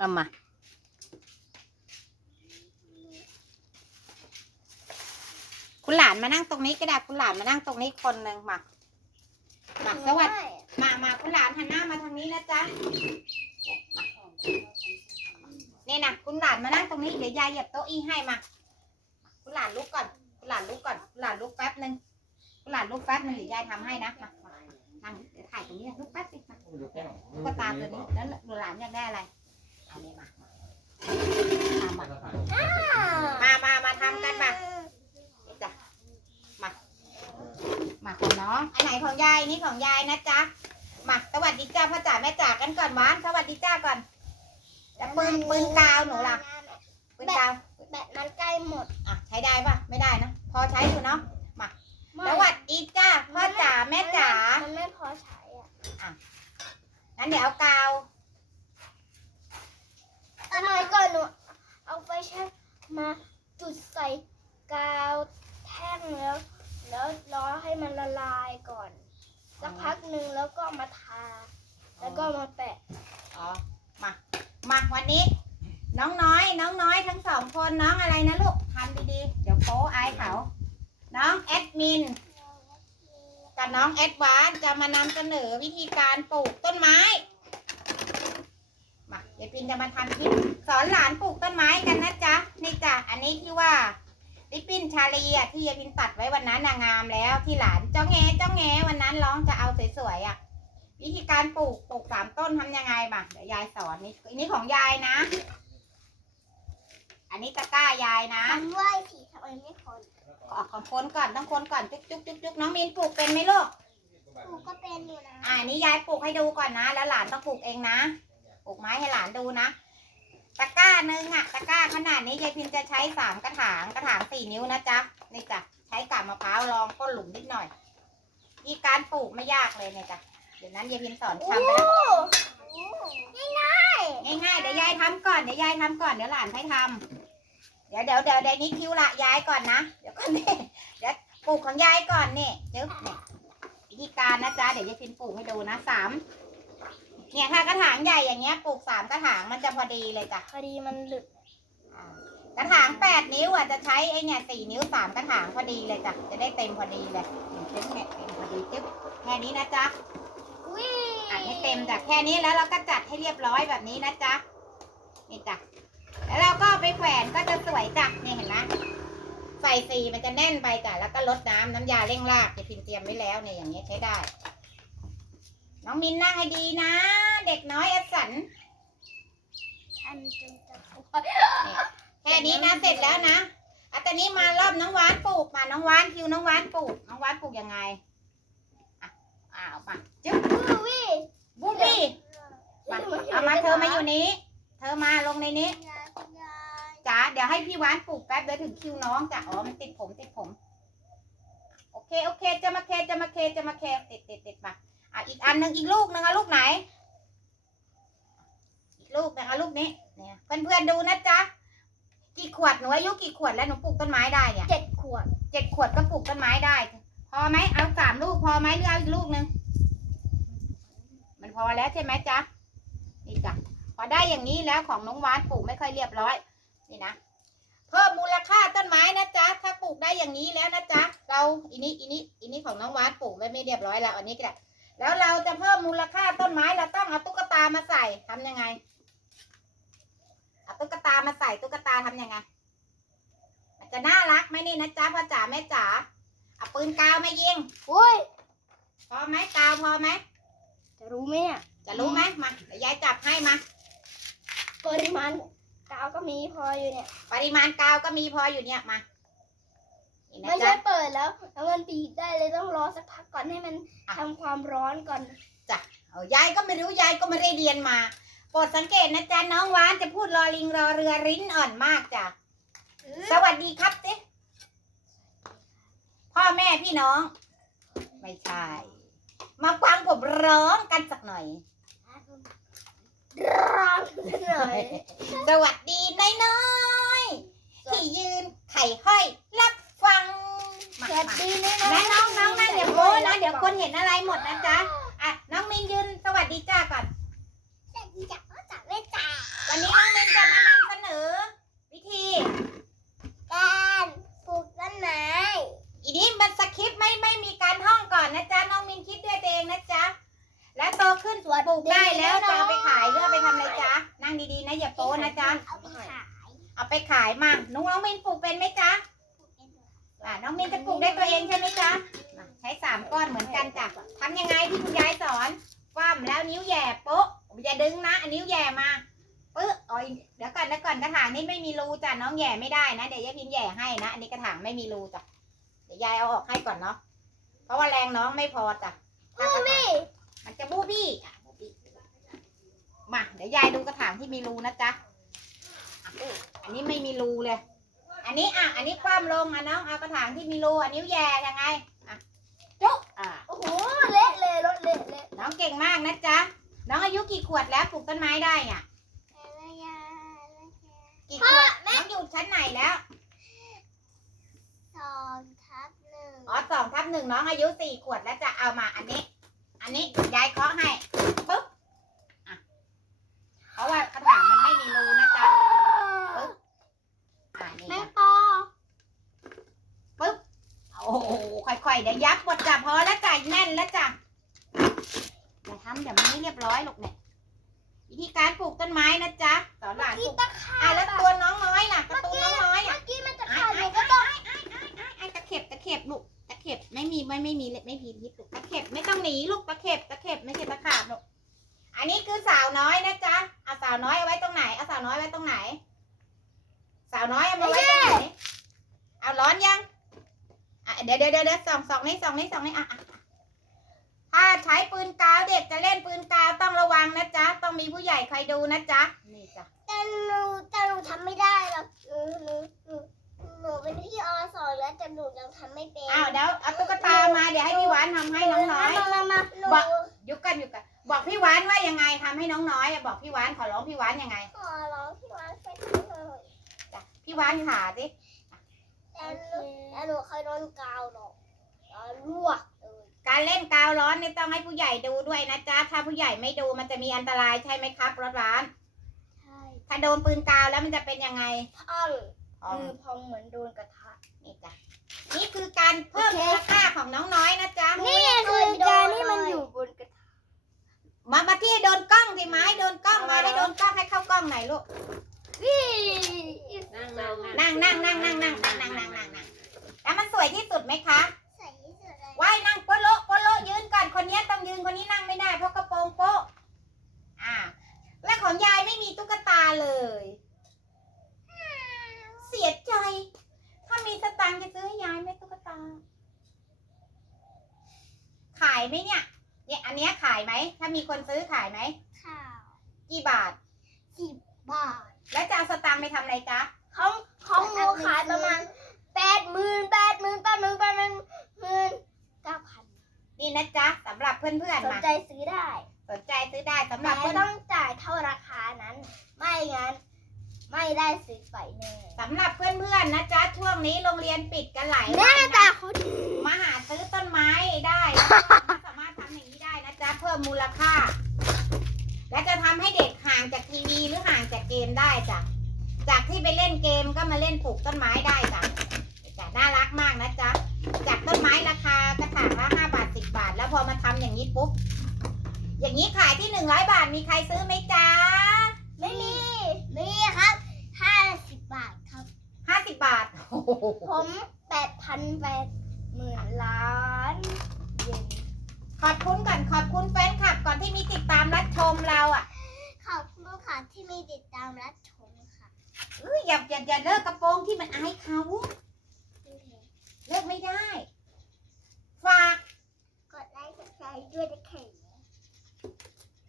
เอามา คุณหลานมานั่งตรงนี้ก็ได้คุณหลานมานั่งตรงนี้คนหนึ่งมา มาสวัสดีมา มาคุณหลานหันหน้ามาทางนี้นะจ๊ะนี่นะคุณหลานมานั่งตรงนี้เดี๋ยวยายเหยียบโต๊ะอี้ให้มา คุณหลานลุกก่อน คุณหลานลุกก่อนคุณหลานลุกแป๊บหนึ่งคุณหลานลุกแป๊บหนึ่งเดี๋ยวยายทำให้นะมามานั่งเดี๋ยวถ่ายตรงนี้นะลุกแป๊บสิมาตุ๊กตาตัวนี้แล้วหลานอยากได้อะไร เอานี่มามามามามามาทำกันมานี่จ้ะมา มาของน้อง อันไหนของยายนี่ของยายนะจ๊ะ มาสวัสดีจ้าพ่อจ๋าแม่จ๋ากันก่อนหวานสวัสดีจ้าก่อนจะปืนปืนกาวหนูล่ะปืนกาวแบตมันใกล้หมด อะใช้ได้ปะไม่ได้นะ พอใช้อยู่เนาะไม่สวัสดีจ้าพ่อจ๋าแม่จ๋า มันไม่พอใช้อะงั้นเดี๋ยวเอากาว ทำไมก่อนหนูเอาไฟแช็กมาจุดใส่กาวแท่งแล้ว แล้วรอให้มันละลายก่อน สักพักหนึ่งแล้วก็มาทา แล้วก็มาแปะ อ๋อ มา มาวันนี้ น้องน้อย น้องน้อยทั้งสองคนน้องอะไรนะลูกทำดีๆ เดี๋ยวโป๊อายเขา น้องแอดมินกับน้องแอดวานซ์จะมานำเสนอวิธีการปลูกต้นไม้ ดี๋ยวปินจะมาทำคลิปสอนหลานปลูกต้นไม้กันนะจ๊ะนี่จ้ะอันนี้ที่ว่าลิปปินชาลีอะที่ยายพินตัดไว้วันนั้นน่ะงามแล้วที่หลานจ้องแงจ้องแงวันนั้นร้องจะเอาสวยๆอะ วิธีการปลูกปลูกสามต้นทำยังไงมาเดี๋ยวยายสอนนี่อันนี้ของยายนะ อันนี้ตะกร้ายายนะทำด้วยสิทำไมไม่คนออกของคนก่อนต้องคนก่อนจุ๊กจุ๊กจุ๊กจุ๊กน้องมินปลูกเป็นไหมลูกหนูก็เป็นอยู่นะอ่านี่ยายปลูกให้ดูก่อนนะ แล้วหลานต้องปลูกเองนะป ลูกไม้ให้หลานดูนะ ตะกร้าหนึ่งอะตะกร้าขนาดนี้ยายพินจะใช้สามกระถางกระถางสี่นิ้วนะจ๊ะนี่จ้ะใช้กาบมะพร้าวรองก้นหลุมนิดหน่อยวิธีการปลูกไม่ยากเลยเนี่ยจ้ะเดี๋ยวนั้นยายพินสอนโอ้ทำไปแล้วง่ายง่ายๆเดี๋ยวยายทำก่อนเดี๋ยวยายทำก่อนเดี๋ยวหลานให้ทำเดี๋ยวเดี๋ยวเดี๋ยวเดี๋ยวนี้คิวละยายก่อนนะเดี๋ยวก่อนนี่เดี๋ยวปลูกของยายก่อนนี่เดี๋ยวเนี่ยวิธีการนะจ๊ะเดี๋ยวยายพินปลูกให้ดูนะสาม เนี่ยถ้ากระถางใหญ่อย่างเงี้ยปลูกสามกระถางมันจะพอดีเลยจ้ะพอดีมันหลุดอ่ากระถางแปดนิ้วอะจะใช้ไอ้เนี่ยสี่นิ้วสามกระถางพอดีเลยจ้ะจะได้เต็มพอดีเลยเต็มเนี่ยเต็มพอดีจึ๊บแค่นี้นะจ๊ะวิอัดให้เต็มจ้ะแค่นี้แล้วเราก็จัดให้เรียบร้อยแบบนี้นะจ๊ะนี่จ้ะแล้วเราก็ไปแขวนก็จะสวยจ้ะนี่เห็นไหมใส่สีมันจะแน่นไปจ้ะแล้วก็ลดน้ำน้ำยาเร่งรากจะพินเตรียมไว้แล้วเนี่ยอย่างเงี้ยใช้ได้ น้องมินนั่งให้ดีนะ เด็กน้อยอัศสันอันจนจะปวดแค่นี้นะเสร็จแล้วนะอะตอนนี้มารอบน้องวานปลูกมาน้องวานคิวน้องวานปลูกน้องวานปลูกยังไงอะอ้าวมาจึ๊บวิบูบี้มาเอามาเธอมาอยู่นี้ เธอมาลงในนี้จ๋าเดี๋ยวให้พี่วานปลูกแป๊บเดี๋ยวถึงคิวน้องจ้ะอ๋อมันติดผมติดผม โอเคโอเคจะมาเคจะมาเคจะมาเคติดติดติดมา อะอีกอันหนึ่งอีกลูกหนึ่งอะลูกไหน อีกลูกหนึงเอาลูกนี้เนี่ยเพื่อนๆดูนะจ๊ะกี่ขวดหนูอายุกี่ขวดแล้วหนูปลูกต้นไม้ได้เนี่ยเจ็ดขวดเจ็ดขวดก็ปลูกต้นไม้ได้ พอไหมเอาสามลูกพอไหมหรือเอาอีกลูกหนึ่งมันพอแล้วใช่ไหมจ๊ะนี่จ้ะพอได้อย่างนี้แล้วของน้องวานปลูกไม่ค่อยเรียบร้อยนี่นะเพิ่มมูลค่าต้นไม้นะจ๊ะ ถ้าปลูกได้อย่างนี้แล้วนะจ๊ะ เราอีนี้อีนี้อีนี้ของน้องวานปลูกไว้ไม่เรียบร้อยแล้วอันนี้ก็ได้ แล้วเราจะเพิ่มมูลค่าต้นไม้เราต้องเอาตุ๊กตามาใส่ทำยังไง เอาตุ๊กตามาใส่ตุ๊กตาทำยังไง มันจะน่ารักไหมนี่นะจ๊ะพ่อจ๋าแม่จ๋า เอาปืนกาวมายิงโอ้ย พอไหมกาวพอไหม จะรู้ไหมเนี่ยจะรู้ไหมมาเดี๋ยวยายจับให้มา ปริมาณกาวก็มีพออยู่เนี่ย ปริมาณกาวก็มีพออยู่เนี่ยมานี่นะ ไม่จ๊ะใช่เปิดแล้วแล้วมันบีบได้เลยต้องรอสักพักก่อนให้มันอะ ทำความร้อนก่อนเอายายก็ไม่รู้ยายก็ไม่ได้เรียนมา โปรดสังเกตนะจ๊ะน้องวานจะพูดรอลิงรอเรือริ้นอ่อนมากจ้ะ สวัสดีครับสิพ่อแม่พี่น้อง ไม่ใช่ มาฟังผมร้องกันสักหน่อย ร้อนหน่อยสวัสดีนายน้อยที่ยืนไข่ห้อยรับังเกิดีนี้นะและน้องน้องนั่งอย่าโม้นะเดี๋ยวคนเห็นอะไรหมดนะจ๊ะอะน้องมินยืนสวัสดีจ้าก่อน สวัสดีจ้าพ่อจ๋าแม่จ๋าวันนี้น้องมินจะมานำเสนอ วิธี การปลูกต้นไม้อีนี้มันสคริปไม่ไม่มีการท่องก่อนนะจ๊ะน้องมินคิดด้วยตัวเองนะจ๊ะแล้วโตขึ้นสวนปลูกได้แล้วจะเอาไปขายเลือกไปทำอะไรจ๊ะนั่งดีๆนะอย่าโป้นะจ๊ะเอาไปขายเอาไปขายมาหน้องน้องมินปลูกเป็นไหมจ๊ะ อ่าน้องมินจะปลูกได้ตัวเองใช่ไหมจ๊ะมาใช้สามก้อนเหมือนกันจ้ะทำยังไงที่คุณยายสอนคว่ำแล้วนิ้วแหย่โป๊ะอย่าดึงนะอันนิ้วแหย่มาปึ๊บอ๋อเดี๋ยวก่อนเดี๋ยวก่อนกระถางนี้ไม่มีรูจ้ะน้องแหย่ไม่ได้นะเดี๋ยวยายพินแหย่ให้นะอันนี้กระถางไม่มีรูจ้ะเดี๋ยวยายเอาออกให้ก่อนเนาะเพราะว่าแรงน้องไม่พอจ้ะถ้ากระถางมันจะบูบี้อะบูบี้มาเดี๋ยวยายดูกระถางที่มีรูนะจ๊ะอะอันนี้ไม่มีรูเลย อันนี้อะ อันนี้คว่ำลงอะน้องเอากระถางที่มีรูอะนิ้วแย่ยังไงอะจุ๊อะโอ้โหเละเลยรถเละเละน้องเก่งมากนะจ๊ะน้องอายุกี่ขวดแล้วปลูกต้นไม้ได้อะกี่ขวดน้องอยู่ชั้นไหนแล้วสองทับหนึ่งอ๋อสองทับหนึ่งน้องอายุสี่ขวดแล้วจะเอามาอันนี้ อันนี้ยายเคาะให้ ปึ๊บ อะ เพราะว่ากระถางมันไม่มีรูนะจ๊ะ ปึ๊บ อะนี่ แม่ จ้ะ ปอ โอ้โห ค่อยๆ เดี๋ยวยับหมดจ้ะพอแล้วจ้ะแน่นแล้วจ้ะอย่าทำเดี๋ยวมันไม่เรียบร้อยหรอกเนี่ยวิธีการปลูกต้นไม้นะจ๊ะสอนหลานปกีลูกตะขาอะบแล้วตัวน้องน้อยล่ะการะตูนน้องน้อยอะเมื่อกี้มันจะไอ้ขาดหไอ้นูไอ้ก็ต้องไอ้ไอ้ไอ้ไอ้ไอ้ตะเข็บตะเข็บลูกตะเข็บไม่มีไม่ไม่มีเลยไม่พีพิษลูกตะเข็บไม่ต้องหนีลูกตะเข็บตะเข็บไม่ใช่ตะขาบลูกอันนี้คือสาวน้อยนะจ๊ะเอาสาวน้อยเอาไว้ตรงไหนเอาสาวน้อยไว้ตรงไหน สาวน้อยเอามาไว้ตรงไหนเอาร้อนยังอะ เดี๋ยวเดี๋ยวเดี๋ยวเดี๋ยวส่องส่องนี่ส่องนี่ส่องนี่อะอะอะถ้าใช้ปืนกาวเด็กจะเล่นปืนกาวต้องระวังนะจ๊ะ ต้องมีผู้ใหญ่คอยดูนะจ๊ะ นี่จ้ะแต่หนูแต่หนูทำไม่ได้หรอกหนูหนูหนูหนูเป็นพี่อสอนแล้วแต่หนูยังทำไม่เป็นอ้าวเดี๋ยวเอาตุ๊กตามาเดี๋ยวให้พี่หวานทำให้น้องน้อยมามามาหนูบอกยุกกันยุกกันบอกพี่หวานว่ายังไงทำให้น้องน้อยอะบอกพี่หวานขอร้องพี่หวานยังไง ขอร้องพี่วานช่วยทำหน่อยจ้ะพี่หวานขาสิ แต่หนูแต่หนูเคยโดนกาวหรอกกาวลวกเลยการเล่นกาวร้อนเนี่ยต้องให้ผู้ใหญ่ดูด้วยนะจ๊ะ ถ้าผู้ใหญ่ไม่ดูมันจะมีอันตรายใช่ไหมครับรถหวาน ใช่ถ้าโดนปืนกาวแล้วมันจะเป็นยังไงพ่องอ๋อมือพองเหมือนโดนกระทะนี่จ้ะ นี่คือการเพิ่มโอเคมูลค่าของน้องน้อยนะจ๊ะ นี่คือการที่มันอยู่บนกระทะมามาที่โดนกล้องสิไม้โดนกล้องมาได้โดนกล้องให้เข้ากล้องหน่อยลูก นี่ นั่งนั่งนั่งนั่งนั่งนั่งนั่งนั่งนั่งนั่งนั่งนั่งแล้วมันสวยที่สุดไหมคะใส่ที่สุดเลยว่ายนั่งโปะโลโปะโลยืนก่อนคนนี้ต้องยืนคนนี้นั่งไม่ได้ เพราะกระโปรงโป๊ะอ่า และของยายไม่มีตุ๊กตาเลย เสียใจ ถ้ามีสตังค์จะซื้อให้ยายไหมตุ๊กตา ขายไหมเนี่ยเนี่ยอันเนี้ยขายไหม ถ้ามีคนซื้อขายไหมข้าวกี่บาทสิบบาท แล้วจะเอาสตังค์ไปทำอะไรจ๊ะ ของของหนูขายประมาณแปดหมื่นแปดหมื่นแปดหมื่นแปดหมื่นหมื่นเก้าพันนี่นะจ๊ะสำหรับเพื่อนสๆนมาใจซื้อได้สนใจซื้อได้สำหแต่รับเพื่อนต้องจ่ายเท่าราคานั้น ไม่งั้น ไม่ได้ซื้อไปแน่สำหรับเพื่อนๆนะจ๊ะช่วงนี้โรงเรียนปิดกันหลายแน่วันนะจ้ะเขามาหาซื้อต้นไม้ได้แล้วก็สามารถทำอย่างนี้ได้นะจ๊ะเพิ่มมูลค่า และจะทำให้เด็กห่างจากทีวีหรือห่างจากเกมได้จ้ะ จากที่ไปเล่นเกมก็มาเล่นปลูกต้นไม้ได้จ้ะจ้ะน่ารักมากนะจ๊ะ จากต้นไม้ราคากระถางละห้าบาทสิบบาท แล้วพอมาทำอย่างนี้ปุ๊บ อย่างนี้ขายที่หนึ่งร้อยบาทมีใครซื้อไหมจ๊ะ ไม่มี มีครับห้าสิบบาทครับห้าสิบบาทโอ้โหผมแปดพันแปดหมื่นล้านเยนขอบคุณก่อนขอบคุณแฟนคลับก่อนที่มีติดตามรับชมเราอะ ขอบคุณค่ะที่มีติดตามรับชมค่ะ เอ้ยอย่าอย่าอย่าเลิกกระโปรงที่มันอายเขาเลิกไม่ได้ ฝากกดไลค์กดแชร์ด้วยนะคะ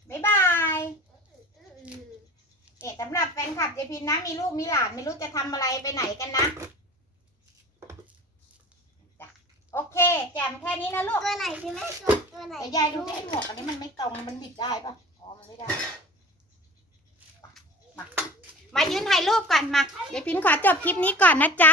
บ๊ายบายเอ๋สำหรับแฟนคลับเจพินนะมีลูกมีหลานไม่รู้จะทำอะไรไปไหนกันนะจ้ะโอเค แจมแค่นี้นะลูกตัวไหนที่แม่ตัวตัวไหนเดี๋ยวยายดูที่ไอ้หมวกอันนี้มันไม่ตรงมันบิดได้ปะอ๋อมันไม่ได้มามา ยืนถ่ายรูปก่อนมา เดี๋ยวพินขอจบคลิปนี้ก่อนนะจ๊ะ